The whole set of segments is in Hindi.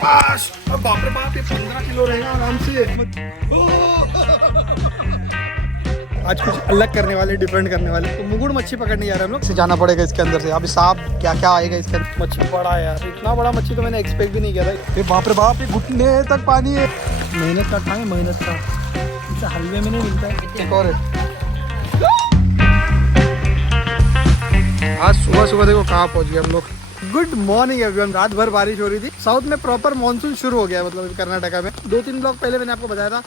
शाबाश। अब बाप रे बाप, ये 15 किलो रहेगा आराम से। आज कुछ अलग करने वाले, डिफरेंट करने वाले। तो मुगुड़ मच्छी पकड़ने जा रहे हैं हम लोग। से जाना पड़ेगा इसके अंदर से। अभी सांप क्या क्या आएगा इसके अंदर। मच्छी बड़ा है यार, इतना बड़ा मच्छी तो मैंने एक्सपेक्ट भी नहीं किया था। ये बाप रे बाप, ये घुटने तक पानी है। मेहनत का काम है, मेहनत का। इसे हलवे में नहीं मिलता है। एक और है। आज सुबह सुबह देखो कहाँ पहुँच गए हम लोग। Good morning everyone. रात भर बारिश हो रही थी। साउथ में प्रॉपर मानसून शुरू हो गया, मतलब कर्नाटका में। 2-3 ब्लॉग पहले मैंने आपको बताया था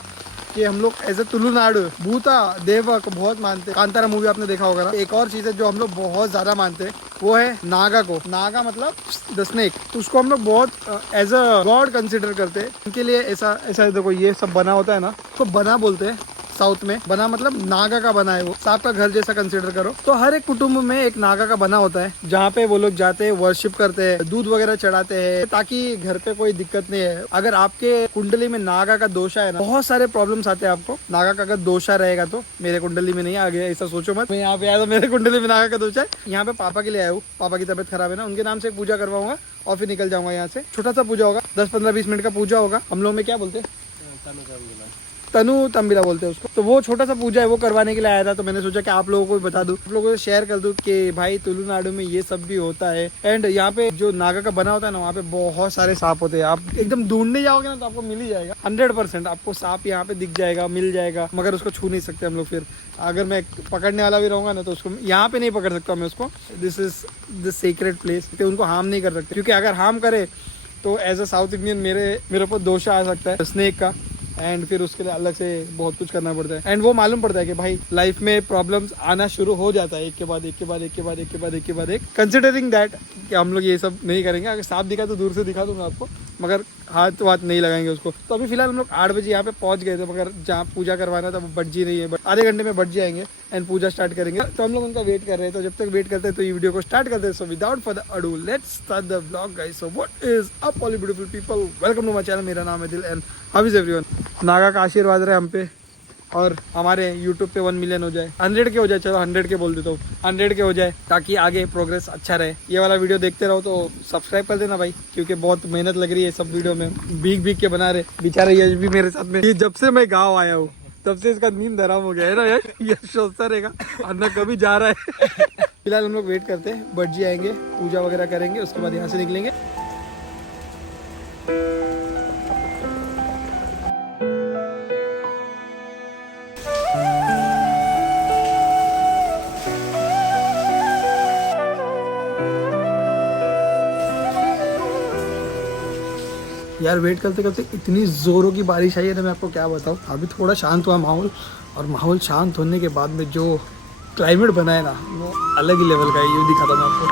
कि हम लोग एज ए तुलुनाडु भूता देवा को बहुत मानते हैं। कांतारा मूवी आपने देखा होगा ना। एक और चीज है जो हम लोग बहुत ज्यादा मानते हैं, वो है नागा को। नागा मतलब द स्नेक। उसको हम लोग बहुत एज अ गॉड कंसिडर करते हैं। उनके लिए ऐसा ऐसा देखो, ये सब बना होता है ना, उसको बना बोलते हैं साउथ में। बना मतलब नागा का बना है, वो सांप का घर जैसा कंसिडर करो। तो हर एक कुटुंब में एक नागा का बना होता है, जहाँ पे वो लोग जाते हैं, वर्शिप करते हैं, दूध वगैरह चढ़ाते हैं, ताकि घर पे कोई दिक्कत नहीं है। अगर आपके कुंडली में नागा का दोषा है ना, बहुत सारे प्रॉब्लम्स आते हैं आपको। नागा का अगर दोषा रहेगा तो, मेरे कुंडली में नहीं आ गया ऐसा सोचो मत। मैं यहाँ पे आया तो मेरे कुंडली में नागा का दोषा है। यहाँ पे पापा के लिए आया हूँ। पापा की तबीयत खराब है ना, उनके नाम से पूजा करवाऊंगा और फिर निकल जाऊंगा यहाँ से। छोटा सा पूजा होगा, 10-15-20 मिनट का पूजा होगा। हम लोग में क्या बोलते हैं, तनु तंबिला बोलते हैं उसको। तो वो छोटा सा पूजा है, वो करवाने के लिए आया था। तो मैंने सोचा कि आप लोगों को भी बता दूं, आप लोगों को शेयर कर दूं कि भाई तुलुनाडु में ये सब भी होता है। एंड यहाँ पे जो नागा का बना होता है ना, वहाँ पे बहुत सारे सांप होते हैं। आप एकदम ढूंढने जाओगे ना तो आपको मिल ही जाएगा। 100% आपको सांप यहाँ पे दिख जाएगा, मिल जाएगा। मगर उसको छू नहीं सकते हम लोग। फिर अगर मैं पकड़ने वाला भी रहूंगा ना, तो उसको यहाँ पे नहीं पकड़ सकता मैं उसको। This is the secret place. उनको हार्म नहीं कर सकते, क्योंकि अगर हार्म करे तो एज अ साउथ इंडियन मेरे ऊपर दोषा आ सकता है स्नेक का। एंड फिर उसके लिए अलग से बहुत कुछ करना पड़ता है। एंड वो मालूम पड़ता है कि भाई लाइफ में प्रॉब्लम्स आना शुरू हो जाता है, एक के बाद एक के बाद एक के बाद एक के बाद एक के बाद एक। कंसिडरिंग दैट कि हम लोग ये सब नहीं करेंगे। अगर सांप दिखा तो दूर से दिखा दूंगा आपको, मगर हाथ वाथ नहीं लगाएंगे उसको। तो अभी फिलहाल हम लोग 8 बजे यहाँ पे पहुंच गए थे, मगर जहाँ पूजा करवाना था वो बटजी नहीं है। बट आधे घंटे में बटजी आएंगे एंड पूजा स्टार्ट करेंगे। तो हम लोग उनका वेट कर रहे हैं। तो जब तक वेट करते हैं तो ये वीडियो को स्टार्ट करते हैं। So without further ado let's start the vlog guys. So what is up all beautiful people, welcome to my channel. मेरा नाम है Dil and how is everyone. Naga का आशीर्वाद रहे हम पे, और हमारे YouTube पे 1 मिलियन हो जाए, 100 के हो जाए। चलो 100 के बोल देता हूँ, 100 के हो जाए, ताकि आगे प्रोग्रेस अच्छा रहे। ये वाला वीडियो देखते रहो तो सब्सक्राइब कर देना भाई, क्योंकि बहुत मेहनत लग रही है सब वीडियो में। भीग भीग के बना रहे बेचारे। यश भी मेरे साथ में, ये जब से मैं गाँव आया हूँ तब से इसका नींद हराम हो गया है ना। यश सोचता रहेगा अंदर कभी जा रहा है। फिलहाल हम लोग वेट करते हैं, बटजी आएंगे, पूजा वगैरह करेंगे, उसके बाद यहाँ से निकलेंगे। यार वेट करते करते इतनी जोरों की बारिश आई है ना, मैं आपको क्या बताऊँ। अभी थोड़ा शांत हुआ माहौल, और माहौल शांत होने के बाद में जो क्लाइमेट बना है ना, वो अलग ही लेवल का है। ये दिखाता मैं आपको।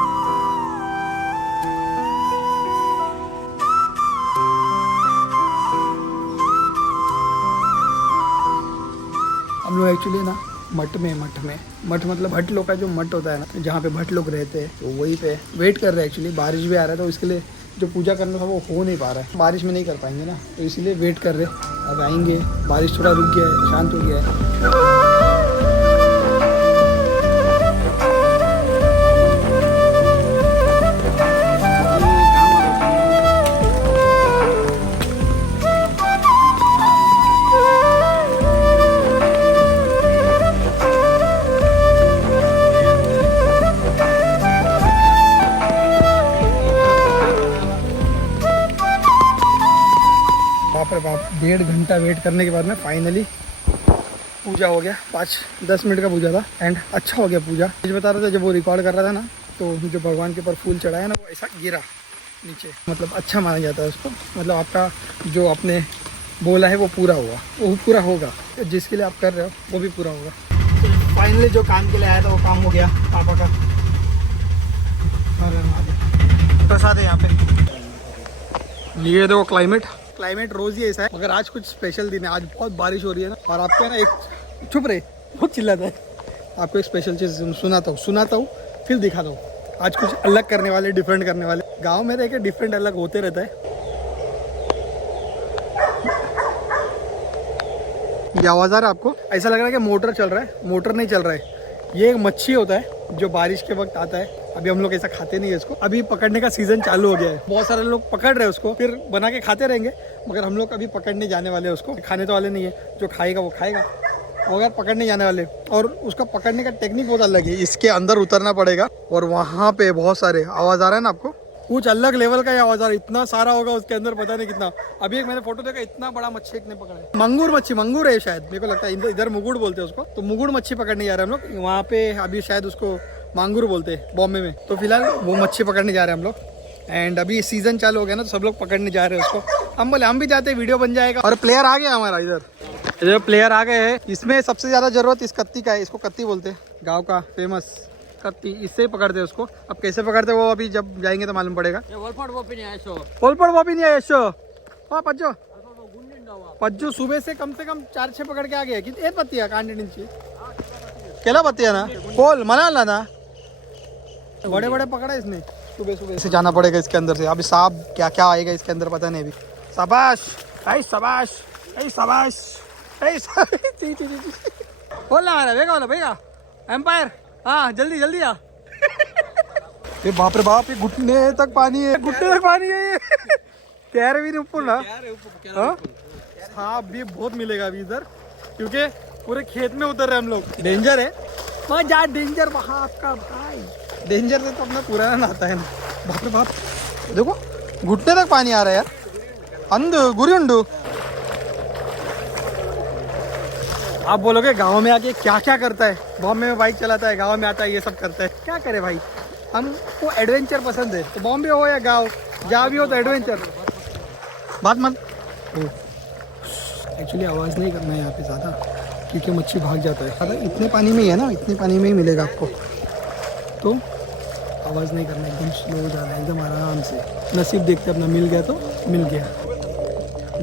हम लोग एक्चुअली ना मठ में मतलब भट्ट लोग का जो मठ होता है ना, जहाँ पे भट्ट लोग रहते हैं, तो वहीं पे वेट कर रहे हैं। एक्चुअली बारिश भी आ रहा है, तो इसके लिए जो पूजा करना था वो हो नहीं पा रहा है। बारिश में नहीं कर पाएंगे ना, तो इसीलिए वेट कर रहे हैं। अब आएंगे, बारिश थोड़ा रुक गया है, शांत हो गया है। बाप रे बाप, 1.5 घंटा वेट करने के बाद में फाइनली पूजा हो गया। 5-10 मिनट का पूजा था एंड अच्छा हो गया पूजा। मुझे बता रहा था, जब वो रिकॉर्ड कर रहा था ना, तो जो भगवान के ऊपर फूल चढ़ाया ना, वो ऐसा गिरा नीचे, मतलब अच्छा माना जाता है उसको। मतलब आपका जो आपने बोला है वो पूरा हुआ, वो पूरा होगा। जिसके लिए आप कर रहे हो वो भी पूरा होगा। तो फाइनली जो काम के लिए आया था वो काम हो गया पापा का। प्रसाद है यहाँ पे। ये देखो क्लाइमेट रोज ही ऐसा है, मगर आज कुछ स्पेशल दिन है। आज बहुत बारिश हो रही है ना, और आपको ना एक चुप रहे, बहुत चिल्लाता है। आपको एक स्पेशल चीज़ सुनाता हूँ फिर दिखाता हूँ। आज कुछ अलग करने वाले, डिफरेंट करने वाले। गांव में रह के डिफरेंट अलग होते रहता है। ये आवाज़ आ रहा है आपको? ऐसा लग रहा है कि मोटर चल रहा है, मोटर नहीं चल रहा है। ये एक मच्छी होता है जो बारिश के वक्त आता है, अभी हम लोग ऐसा खाते नहीं है इसको, अभी पकड़ने का सीजन चालू हो गया है, बहुत सारे लोग पकड़ रहे हैं उसको, फिर बना के खाते रहेंगे, मगर हम लोग अभी पकड़ने जाने वाले हैं उसको, खाने तो वाले नहीं है, जो खाएगा वो खाएगा, मगर पकड़ने जाने वाले। और उसका पकड़ने का टेक्निक बहुत अलग है, इसके अंदर उतरना पड़ेगा और वहाँ पे बहुत सारे आवाज़ आ रहा है ना आपको, कुछ अलग लेवल का आवाज़ आ रहा है, इतना सारा होगा उसके अंदर, पता नहीं कितना। अभी एक मैंने फोटो देखा, इतना बड़ा मच्छी एक ने पकड़ा है, मंगूर मच्छी, मंगूर है शायद, मेरे को लगता है इधर मुगुड़ बोलते हैं उसको, तो मुगुड़ मच्छी पकड़ने जा रहे हैं हम लोग वहाँ पे, अभी शायद उसको मांगूर बोलते हैं बॉम्बे में। तो फिलहाल वो मच्छी पकड़ने जा रहे हैं हम लोग, एंड अभी सीजन चालू हो गया ना, तो सब लोग पकड़ने जा रहे हैं उसको। हम बोले हम भी जाते हैं, वीडियो बन जाएगा। और प्लेयर आ गया हमारा इधर, जो प्लेयर आ गए हैं, इसमें सबसे ज़्यादा ज़रूरत इस कत्ती का है, इसको कत्ती बोलते हैं, गाँव का फेमस कत्ती, इससे पकड़ते हैं उसको। अब कैसे पकड़ते हैं वो अभी जब जाएंगे तो मालूम पड़ेगा। पज्जू सुबह से कम 4-6 पकड़ के आ गए, कितने पत्तियाँ कांडे नीचे केला पत्तियाँ ना पोल मना ना, बड़े बड़े पकड़ा इसने सुबह से। जाना पड़ेगा इसके अंदर से, अभी सांप क्या क्या आएगा इसके अंदर पता नहीं अभी। शाबाश ऐ शाबाश ऐ शाबाश ऐ बोलना हमारा भेगा वाला भेगा एम्पायर, हाँ जल्दी जल्दी आ। ये बाप रे बाप, ये घुटने तक पानी है, घुटने तक पानी है ये। तैर भी नहीं ऊपर ना। सांप भी बहुत मिलेगा अभी इधर, क्योंकि पूरे खेत में उतर रहे हम लोग। डेंजर है वहाँ जा, डेंजर वहाँ आपका भाई, डेंजर से तो अपना पुराना नहाता है ना। बाप रे बाप, देखो घुटने तक पानी आ रहा है यार। अंधु गुरी उंडू, आप बोलोगे गांव में आके क्या क्या करता है, बॉम्बे में बाइक चलाता है, गांव में आता है ये सब करता है, क्या करे भाई, हमको एडवेंचर पसंद है। तो बॉम्बे हो या गांव, जहाँ भी हो तो एडवेंचर। बात मत एक्चुअली आवाज़ नहीं करना है यहाँ पे ज़्यादा, क्योंकि मच्छी भाग जाता है। अगर इतने पानी में ही है ना, इतने पानी में ही मिलेगा आपको, तो आवाज़ नहीं करना, एकदम स्लो जाना है, एकदम आराम से। नसीब देखते अपना, मिल गया तो मिल गया।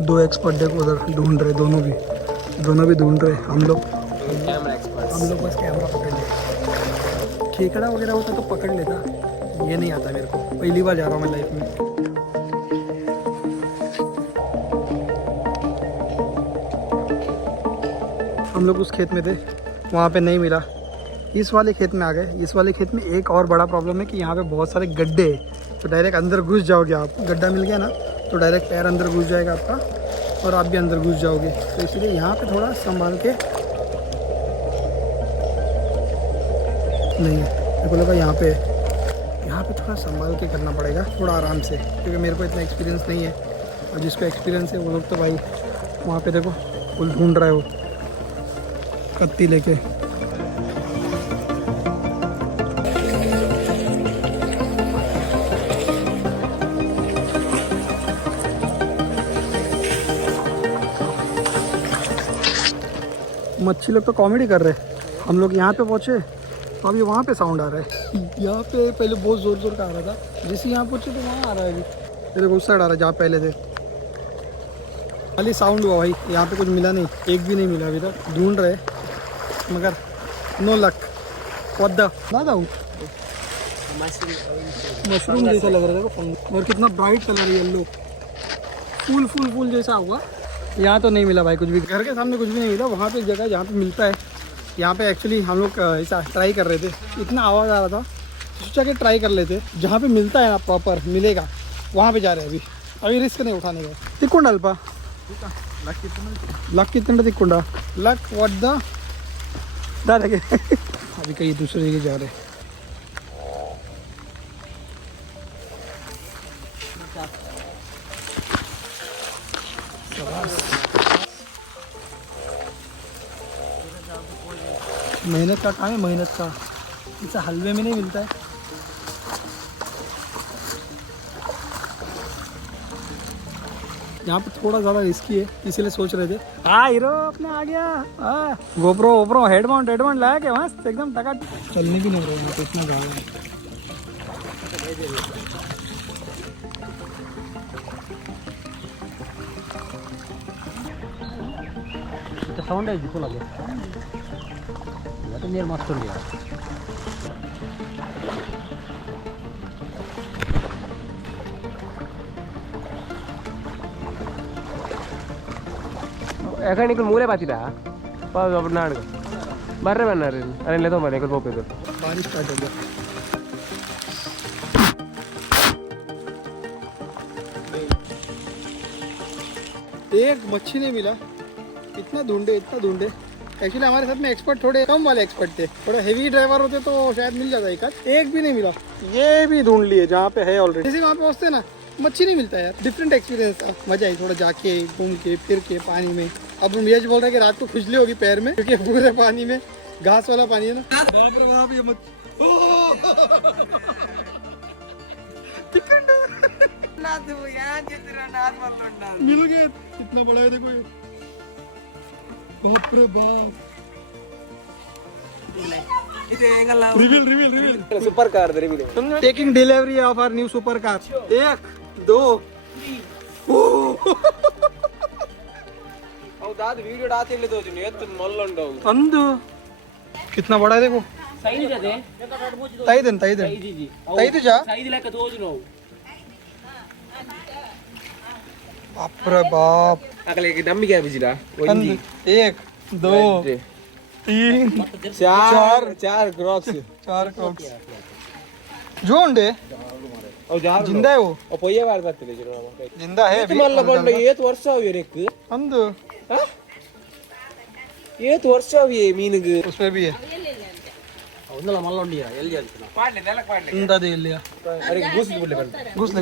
2 एक्सपर्ट देखो उधर ढूंढ रहे, दोनों भी ढूंढ रहे। हम लोग बस कैमरा पकड़ ले, खेकड़ा वगैरह होता तो पकड़ लेता, ये नहीं आता मेरे को, पहली बार जा रहा हूँ मैं लाइफ में। हम लोग उस खेत में थे, वहाँ पे नहीं मिला, इस वाले खेत में आ गए। इस वाले खेत में एक और बड़ा प्रॉब्लम है कि यहाँ पे बहुत सारे गड्ढे, तो डायरेक्ट अंदर घुस जाओगे आप। गड्ढा मिल गया ना तो डायरेक्ट पैर अंदर घुस जाएगा आपका, और आप भी अंदर घुस जाओगे। तो इसलिए यहाँ पे थोड़ा संभाल के, नहीं मेरे को लगा यहाँ पे थोड़ा संभाल के करना पड़ेगा, थोड़ा आराम से, क्योंकि मेरे को इतना एक्सपीरियंस नहीं है। और जिसको एक्सपीरियंस है वो लोग तो भाई वहाँ पे देखो फुल ढूंढ रहा है वो कत्ती लेके। मच्छी लोग तो कॉमेडी कर रहे हैं। हम लोग यहाँ पे पहुँचे तो अभी वहाँ पे साउंड आ रहा है। यहाँ पे पहले बहुत ज़ोर का आ रहा था, जैसे यहाँ पहुँचे तो वहाँ आ रहा है अभी। मेरे को उस साइड आ रहा है जहाँ पहले थे, खाली साउंड हुआ भाई। यहाँ पे कुछ मिला नहीं, एक भी नहीं मिला अभी तक। ढूंढ रहे मगर नो लक। दादा मशरूम जैसा लग रहा था, और कितना ब्राइट कलर है, येलो फूल जैसा हुआ। यहाँ तो नहीं मिला भाई कुछ भी, घर के सामने कुछ भी नहीं मिला। वहाँ पे एक जगह है जहाँ पे मिलता है, यहाँ पे एक्चुअली हम लोग ऐसा ट्राई कर रहे थे, इतना आवाज़ आ रहा था, सोचा कि ट्राई कर लेते, जहाँ पे मिलता है ना प्रॉपर मिलेगा वहाँ पे जा रहे हैं। अभी रिस्क नहीं उठाने का। तिक्कुंडा अल्पा लक कितना तिक्कुंडा लक व्हाट द दादा के अभी कहीं दूसरे जगह जा रहे। मेहनत का काम है, मेहनत का, इसे हलवे में नहीं मिलता है। यहाँ पे थोड़ा ज़्यादा रिस्की है, इसीलिए सोच रहे थे। हीरो अपने आ गया। गोप्रो हेड माउंट लाया क्या मस्त एकदम टका। चलने भी नहीं रहे यहाँ पे, इतना गाँव है। साउंड है जिसको लगे तो मेरे मस्त हो गया। एखनिकल मूले पातीला पाव अपना बर्रे बना रहे अरे ले तो मरे को पोपे तो बारिश स्टार्ट हो गया। एक मच्छी नहीं मिला, इतना ढूंढे एक्चुअली हमारे साथ में एक्सपर्ट थोड़े कम वाले एक्सपर्ट थे, थोड़ा हेवी ड्राइवर होते तो शायद मिल जाता एक भी नहीं मिला। ये भी ढूंढ लिए जहाँ पे है ऑलरेडी, जैसे वहाँ पे पहुँचते ना मच्छी नहीं मिलता यार। डिफरेंट एक्सपीरियंस था, मजा आई थोड़ा जाके घूम के फिर के पानी में। अब हम यश बोल रहे हैं कि रात को खुजली होगी पैर में क्योंकि पूरे पानी में घास वाला पानी है ना। मिल गए, कितना बड़ा है देखो ये, बाप रे बाप। Reveal super car the reveal taking delivery of our new super car. 1 2 ಅವು ದಾದ ವಿಡಿಯೋ ಡಾತಿಲ್ಲಿ ತೋಜುನಿ ಎತ್ತು ಮಲ್ಲೊಂಡವು अंदु कितना बड़ा है देखो। ಸೈಜ್ ಅದೇ ತೈದನ್ ಸೈಜಿ तैदु जा ಸೈಜ್ ಲೆಕ್ಕ ತೋಜುನು बाप रे बाप। ಅಕಲೆ ನಮ್ಮಿಗೆ ಬಿಜಿರಾ ಒಂಜಿ 1 2 3 चार क्रॉक्स 4 क्रॉक्स जो उंडे ಅವು ಜಾರ್ जिंदा है वो, ಅವು ಪೊಯ್ಯ ಬಾರ್ ಬರ್ತದೆ ಜಿರೋ जिंदा है अभी। ಮಲ್ಲ ಬಂಡ ಏತ್ ವರ್ಷ ಅವು ರೆಕ್ अंदु ಏತ್ ವರ್ಷ ಅವು ಮೀನಿಗೆ उसमें भी है ಒಂದಲ್ಲ ಮಲ್ಲೊಂಡಿಯ ಎಲ್ಲಿ ಹೇಳ್ತಾನ ಪಾಡ್ಲೆ ದೆಲ್ಲ ಪಾಡ್ಲೆ अंदा दे लिया। ಅರೆ ಗೂಸ್ ಬಿಡ್ಲೆ ಬಂತ घुस ले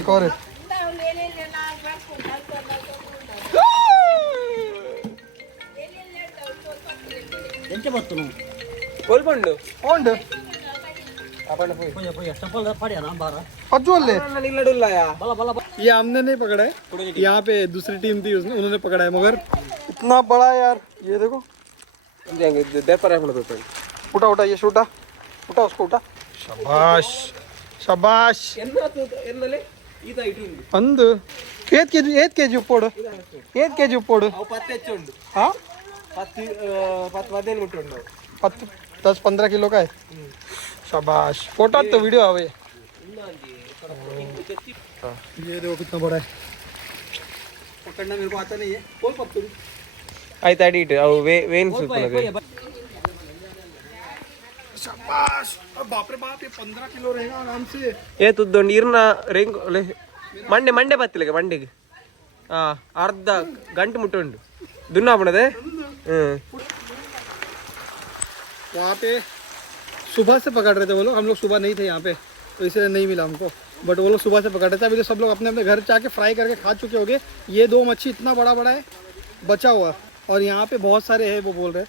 एक और है। ಎಂತ ಬರ್ತನು ಕೊಲ್ಬಂಡು ओंड ಅಪಣ್ಣ ಪೊಯ್ಯ ಚಪ್ಪಲ್ ಪಾಡ್ಯಾನ ಬಾರ अज्जोल ले ನಿಲ್ಲಡುಲ್ಲಯಾ ಬಲ ಬಲ ये हमने नहीं पकड़ा है, यहाँ पे दूसरी टीम थी उसने उन्होंने पकड़ा है, मगर इतना बड़ा है यार। ये देखो देर पर है उठा ये उठा उसको उठा। शाबाश शाबाश ಎನ್ನಲೆ ಈತ ಇಟುಂಡು अंद 8 kg ಉಪ್ಪೋಡು 8 kg ಉಪ್ಪೋಡು ಅವು ಪತ್ತೆ ಹೆಚ್ಚುಂಡು हाँ 10 ಮುಟ್ಟುಂಡು 10-15 किलो का है। शाबाश फोटो तो वीडियो आवे। ये देखो कितना बड़ा है, पकड़ना मेरे को आता नहीं है। बोल पत्तू ಆಯ್ತು ಅಡಿಟ್ ಅವು ವೇನ್ ಸುತ್ತನಗೆ शाबाश। बाप रे बाप, ये 15 किलो रहेगा आराम से। ಏ ತುದ್ದೊಂಡು ಇರ್ನ ರೆಂಗ್ ಮಂಡೆ ಬತ್ತಿಲೆಗೆ ಮಂಡೆಗೆ ಅರ್ಧ ಗಂಟೆ ಮುಟ್ಟುಂಡು ದುನ್ನಾಪಣದೆ वहाँ पे सुबह से पकड़ रहे थे वो लोग, हम लोग सुबह नहीं थे यहाँ पे तो इसलिए नहीं मिला हमको, बट वो लोग सुबह से पकड़ रहे थे। अभी तो सब लोग अपने अपने घर जाके फ्राई करके खा चुके होंगे। ये 2 मच्छी इतना बड़ा है बचा हुआ, और यहाँ पे बहुत सारे हैं वो बोल रहे हैं।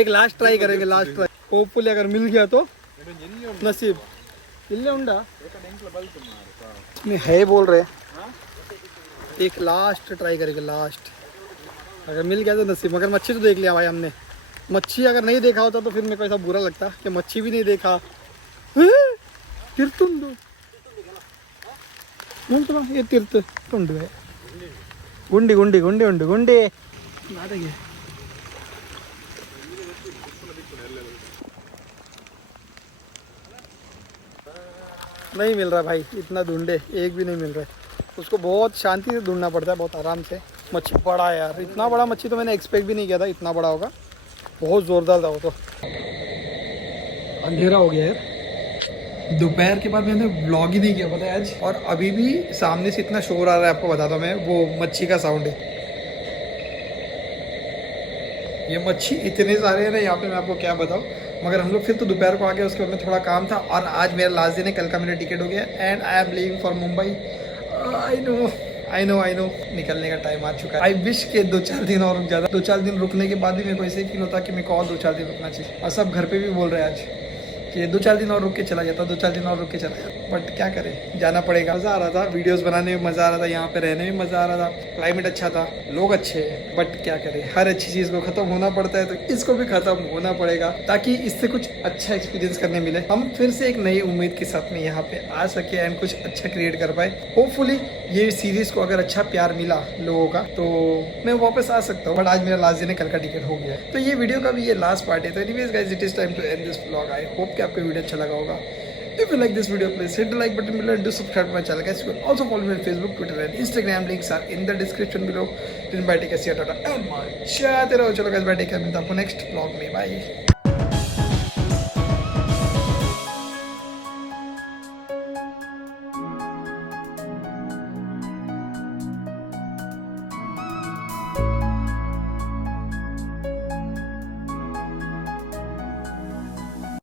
एक लास्ट ट्राई करेंगे, लास्ट ट्राई होपफुली अगर मिल गया तो नसीब इल्ले उंडा में है बोल रहे। एक लास्ट ट्राई करेंगे, लास्ट अगर मिल गया तो नसीब। मगर मच्छी तो देख लिया भाई हमने, मच्छी अगर नहीं देखा होता तो फिर मेरे को ऐसा बुरा लगता कि मच्छी भी नहीं देखा। तिरतुंडु ये तिरतुंडु है, गुंडी गुंडी गुंडी गुंडी गुंडी नहीं मिल रहा भाई, इतना ढूंढे एक भी नहीं मिल रहा है। उसको बहुत शांति से ढूंढना पड़ता है, बहुत आराम से। मच्छी बड़ा है यार, इतना बड़ा मच्छी तो मैंने एक्सपेक्ट भी नहीं किया था इतना बड़ा होगा, बहुत ज़ोरदार था वो तो। अंधेरा हो गया यार, दोपहर के बाद मैंने व्लॉग ही नहीं किया पता है आज, और अभी भी सामने से इतना शोर आ रहा है, आपको बताता हूँ मैं, वो मच्छी का साउंड है। ये मच्छी इतने सारे हैं ना यहाँ पे, मैं आपको क्या बताऊँ। मगर हम लोग फिर तो दोपहर को आ गए, उसके बाद में थोड़ा काम था, और आज मेरा लास्ट दिन है, कल का मेरा टिकट हो गया and I am leaving for Mumbai. I know निकलने का टाइम आ चुका है। आई विश के 2-4 दिन और रुक जाता। 2-4 दिन रुकने के बाद भी मेरे को ऐसे फील होता कि मेरे को और 2-4 दिन रुकना चाहिए, और सब घर पे भी बोल रहे हैं आज कि 2-4 दिन और रुक के चला जाता, 2-4 दिन और रुक के चला जाता, बट क्या करें, जाना पड़ेगा। मज़ा आ रहा था, वीडियोस बनाने में मज़ा आ रहा था, यहाँ पे रहने में मज़ा आ रहा था, क्लाइमेट अच्छा था, लोग अच्छे हैं, बट क्या करें, हर अच्छी चीज़ को ख़त्म होना पड़ता है, तो इसको भी ख़त्म होना पड़ेगा ताकि इससे कुछ अच्छा एक्सपीरियंस करने मिले। हम फिर से एक नई उम्मीद के साथ में यहाँ पे आ सके एंड कुछ अच्छा क्रिएट कर पाए। होपफुली ये सीरीज़ को अगर अच्छा प्यार मिला लोगों का तो मैं वापस आ सकता हूँ, बट आज मेरा लास्ट दिन है, कल का टिकट हो गया है, तो ये वीडियो का भी ये लास्ट पार्ट है। तो anyways guys, it is time to end this vlog. I hope कि आपको वीडियो अच्छा लगा होगा। If you like this video, please hit the like button below and do subscribe to my channel. Guys, you can also follow me on Facebook, Twitter and Instagram. Links are in the description below. Then bye, take care, see you, tata, and my chat. चलो guys, bye, take care, मिलता हूँ आपको next vlog में, bye.